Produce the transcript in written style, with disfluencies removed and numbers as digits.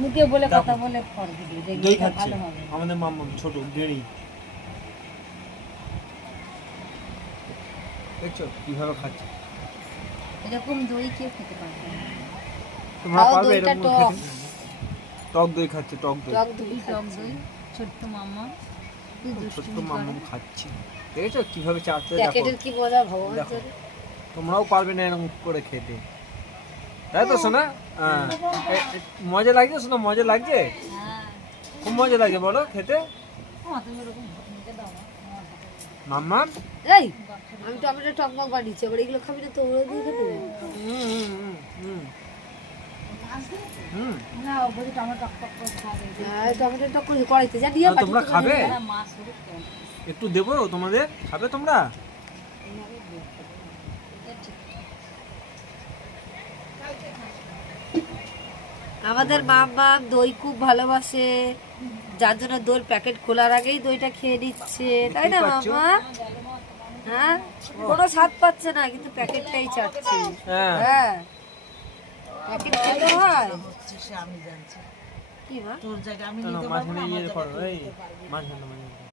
মুখে বলে কথা বলে ফল দিবি, দই দেখবি খাচ্ছে ভালো হবে। আমাদের মাম্মা ছোট গেড়ি, দেখছো কিভাবে খাচ্ছে। এরকম দই কেউ খেতে পারবে না। তোমরা তাও পারবে দইটা এরকম টক। খেতে? টক দই খাচ্ছে, টক দই। টক দই, টক দই। ছোট্ট মামা কি ছোট্ট দুষ্টুমি মাম্মা করে। খাচ্ছে, দেখেছো কিভাবে চাটতে। দেখো প্যাকেটের কি বোঝা ভগবান দেখো। জানে। তোমরাও পারবে না এরকম করে খেতে, তাই তো শোনা? হ্যাঁ। মজা লাগছে শোনা, মজা লাগছে, হ্যাঁ। খুব মজা লাগে বলো খেতে। তুমি ওরকম মুখে দাও না, আমার হাতে দাও। মাম্মা এই আমি টমেটো টকবক বানিয়েছি, আবার এগুলো খাবি না তো ওরা দিয়ে খেতে হবে। না, ও বলি টমেটো টক টক করে খাবে। হ্যাঁ টমেটো টক করে কড়াইতে যা দিয়ে না, তোমরা খাবে? এরা মা শুরু করে। একটু দেবো তোমাদের, খাবে তোমরা? আমাদের মা দই খুব ভালোবাসে, যার জন্য দইয়ের প্যাকেট খোলার আগেই দইটা খেয়ে নিচ্ছে, তাই না দেখতেই পাচ্ছ। মামা? হ্যাঁ কোনো স্বাদ পাচ্ছে না কিন্তু প্যাকেটটাই চাটছে। হ্যাঁ। হ্যাঁ প্যাকেট খেতে হয় আমি জানছি কি মা? তোর জায়গা আমি না, নিতে মাঝখানে পারবো না, আমার ইয়ে জায়গা করো, তুই এই নিতে পারবি না। মাঝখানে